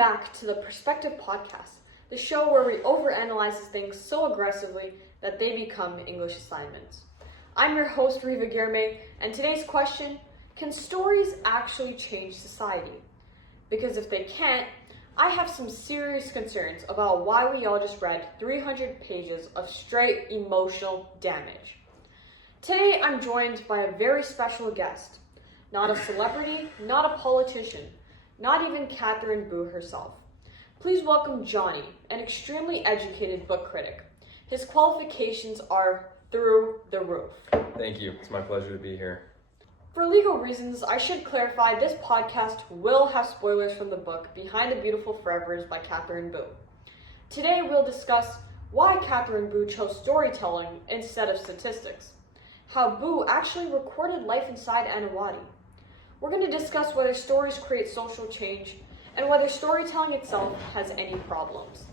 back to the Perspective Podcast, the show where we overanalyze things so aggressively that they become English assignments. I'm your host, Riva Guilherme, and today's question, can stories actually change society? Because if they can't, I have some serious concerns about why we all just read 300 pages of straight emotional damage. Today, I'm joined by a very special guest. Not a celebrity, not a politician, not even Catherine Boo herself. Please welcome Johnny, an extremely educated book critic. His qualifications are through the roof. Thank you. It's my pleasure to be here. For legal reasons, I should clarify this podcast will have spoilers from the book Behind the Beautiful Forevers by Catherine Boo. Today we'll discuss why Catherine Boo chose storytelling instead of statistics, how Boo actually recorded life inside Anawati. We're going to discuss whether stories create social change and whether storytelling itself has any problems.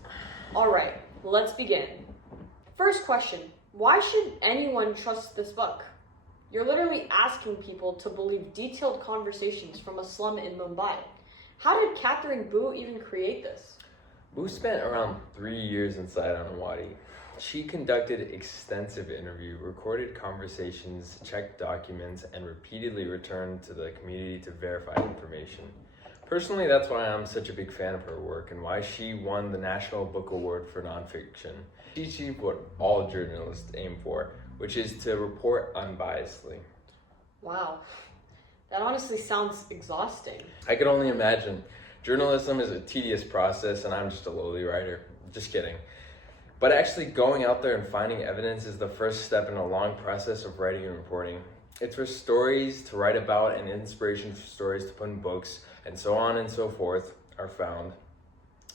Alright, let's begin. First question, why should anyone trust this book? You're literally asking people to believe detailed conversations from a slum in Mumbai. How did Catherine Boo even create this? Boo spent around 3 years inside Anawati. She conducted extensive interview, recorded conversations, checked documents, and repeatedly returned to the community to verify information. Personally, that's why I'm such a big fan of her work and why she won the National Book Award for Nonfiction. She achieved what all journalists aim for, which is to report unbiasedly. Wow, that honestly sounds exhausting. I could only imagine. Journalism is a tedious process and I'm just a lowly writer. Just kidding. But actually going out there and finding evidence is the first step in a long process of writing and reporting. It's for stories to write about and inspiration for stories to put in books and so on and so forth are found.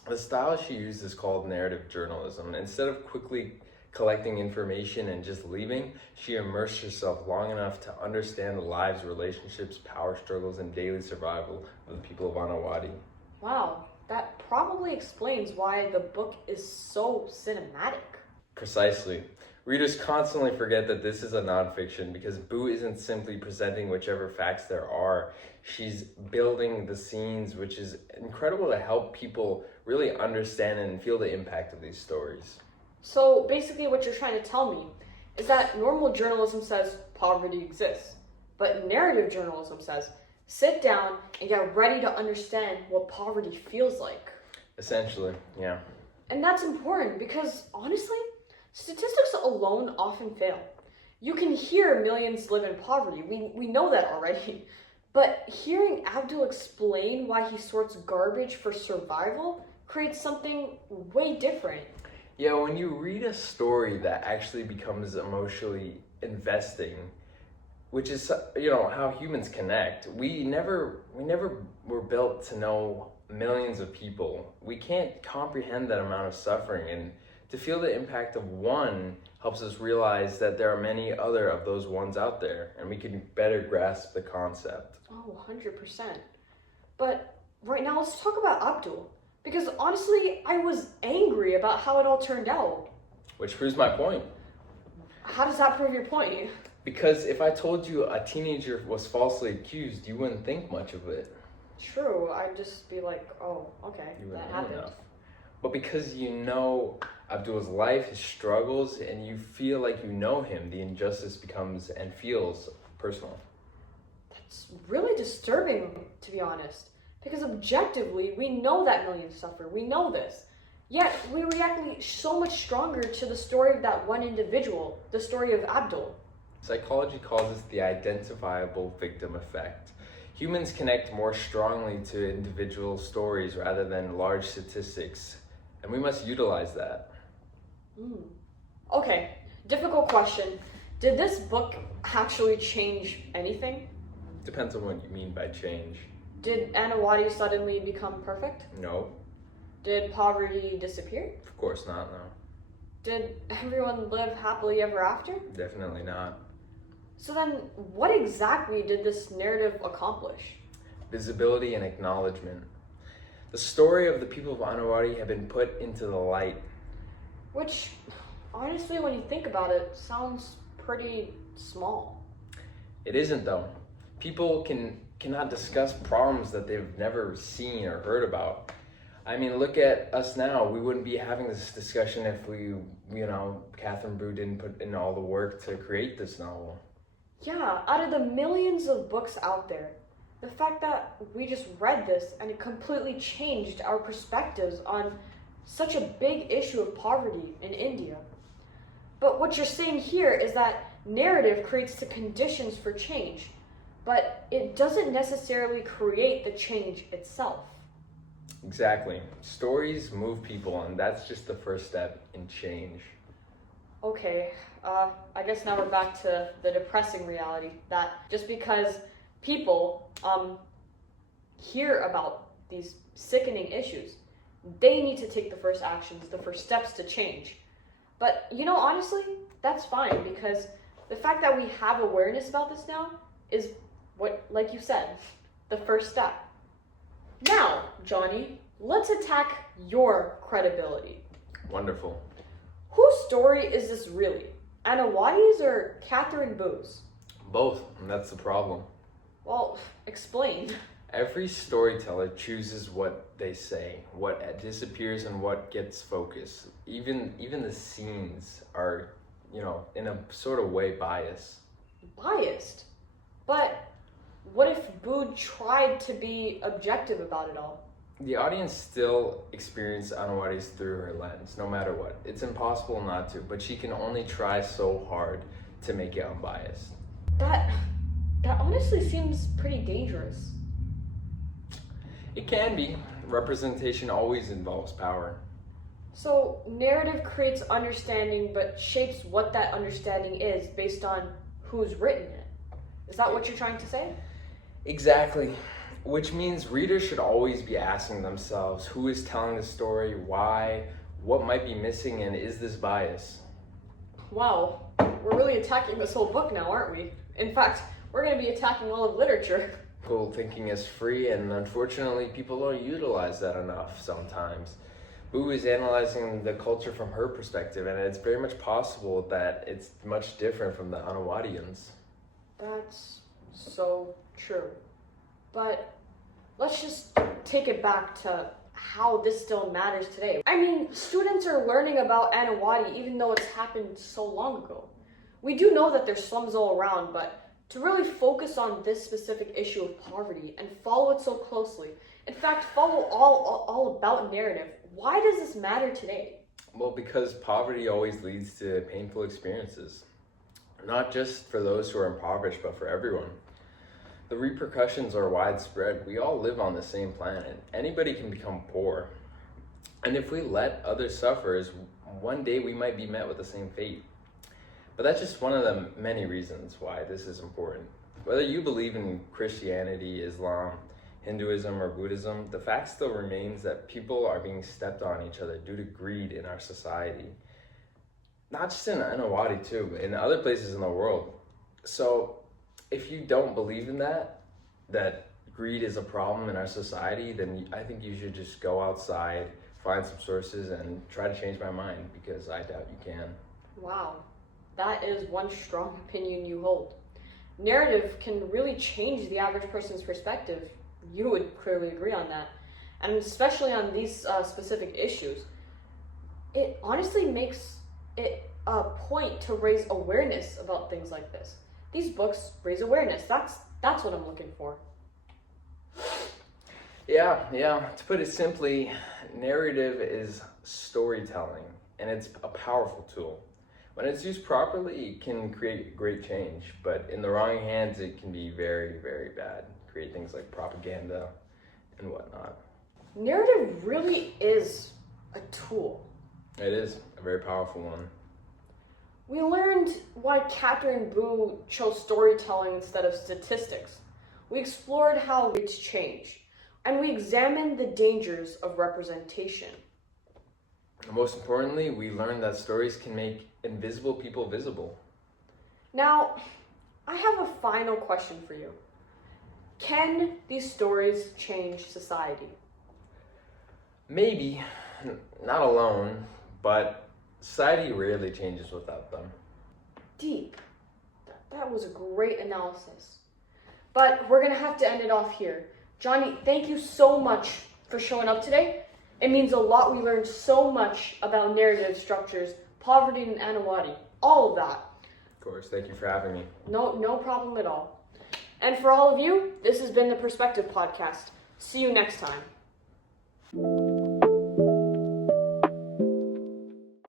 The style she used is called narrative journalism. Instead of quickly collecting information and just leaving, she immersed herself long enough to understand the lives, relationships, power struggles, and daily survival of the people of Anawati. Wow, that probably explains why the book is so cinematic. Precisely. Readers constantly forget that this is a nonfiction because Boo isn't simply presenting whichever facts there are. She's building the scenes, which is incredible to help people really understand and feel the impact of these stories. So basically what you're trying to tell me is that normal journalism says poverty exists, but narrative journalism says sit down and get ready to understand what poverty feels like. Essentially, yeah. And that's important because honestly, statistics alone often fail. You can hear millions live in poverty. We know that already. But hearing Abdul explain why he sorts garbage for survival creates something way different. Yeah, when you read a story that actually becomes emotionally investing, which is, how humans connect. We never were built to know millions of people. We can't comprehend that amount of suffering, and to feel the impact of one helps us realize that there are many other of those ones out there, and we can better grasp the concept. Oh, 100%. But right now, let's talk about Abdul. Because honestly, I was angry about how it all turned out. Which proves my point. How does that prove your point? Because if I told you a teenager was falsely accused, you wouldn't think much of it. True, I'd just be like, oh, okay, that happened. Enough. But because you know Abdul's life, his struggles, and you feel like you know him, the injustice becomes and feels personal. That's really disturbing, to be honest. Because objectively, we know that millions suffer. We know this. Yet, we react so much stronger to the story of that one individual, the story of Abdul. Psychology calls this the identifiable victim effect. Humans connect more strongly to individual stories rather than large statistics, and we must utilize that. Okay, difficult question. Did this book actually change anything? Depends on what you mean by change. Did Anawati suddenly become perfect? No. Did poverty disappear? Of course not, no. Did everyone live happily ever after? Definitely not. So then, what exactly did this narrative accomplish? Visibility and acknowledgement. The story of the people of Anawati have been put into the light. Which, honestly, when you think about it, sounds pretty small. It isn't though. People cannot discuss problems that they've never seen or heard about. I mean, look at us now. We wouldn't be having this discussion if Catherine Brew didn't put in all the work to create this novel. Yeah, out of the millions of books out there, the fact that we just read this and it completely changed our perspectives on such a big issue of poverty in India. But what you're saying here is that narrative creates the conditions for change, but it doesn't necessarily create the change itself. Exactly. Stories move people, and that's just the first step in change. Okay, I guess now we're back to the depressing reality that just because people hear about these sickening issues, they need to take the first actions, the first steps to change. But honestly, that's fine because the fact that we have awareness about this now is what, like you said, the first step. Now, Johnny, let's attack your credibility. Wonderful. Whose story is this really? Anawadi's or Catherine Boo's? Both, and that's the problem. Well, explain. Every storyteller chooses what they say, what disappears and what gets focused. Even the scenes are, in a sort of way biased. Biased? But what if Boo tried to be objective about it all? The audience still experiences Anawadi's through her lens, no matter what. It's impossible not to, but she can only try so hard to make it unbiased. That honestly seems pretty dangerous. It can be. Representation always involves power. So, narrative creates understanding, but shapes what that understanding is based on who's written it. Is that what you're trying to say? Exactly. Which means readers should always be asking themselves, who is telling the story, why, what might be missing, and is this bias? Wow, we're really attacking this whole book now, aren't we? In fact, we're going to be attacking all of literature. Critical thinking is free, and unfortunately, people don't utilize that enough sometimes. Boo is analyzing the culture from her perspective, and it's very much possible that it's much different from the Anawadians. That's so true. But let's just take it back to how this still matters today. I mean, students are learning about Anawadi even though it's happened so long ago. We do know that there's slums all around, but to really focus on this specific issue of poverty and follow it so closely, in fact, follow all about narrative, why does this matter today? Well, because poverty always leads to painful experiences. Not just for those who are impoverished, but for everyone. The repercussions are widespread. We all live on the same planet. Anybody can become poor. And if we let others suffer, one day we might be met with the same fate. But that's just one of the many reasons why this is important. Whether you believe in Christianity, Islam, Hinduism, or Buddhism, the fact still remains that people are being stepped on each other due to greed in our society. Not just in Anawadi too, but in other places in the world. So if you don't believe in that greed is a problem in our society, then I think you should just go outside, find some sources, and try to change my mind, because I doubt you can. Wow, that is one strong opinion you hold. Narrative can really change the average person's perspective. You would clearly agree on that. And especially on these specific issues. It honestly makes it a point to raise awareness about things like this. These books raise awareness. That's what I'm looking for. Yeah. To put it simply, narrative is storytelling, and it's a powerful tool. When it's used properly, it can create great change, but in the wrong hands, it can be very, very bad. Create things like propaganda and whatnot. Narrative really is a tool. It is a very powerful one. We learned why Catherine Boo chose storytelling instead of statistics. We explored how it's changed, and we examined the dangers of representation. And most importantly, we learned that stories can make invisible people visible. Now, I have a final question for you. Can these stories change society? Maybe, not alone, but society rarely changes without them. Deep. That was a great analysis. But we're going to have to end it off here. Johnny, thank you so much for showing up today. It means a lot. We learned so much about narrative structures, poverty and Anawati, all of that. Of course, thank you for having me. No problem at all. And for all of you, this has been the Perspective Podcast. See you next time.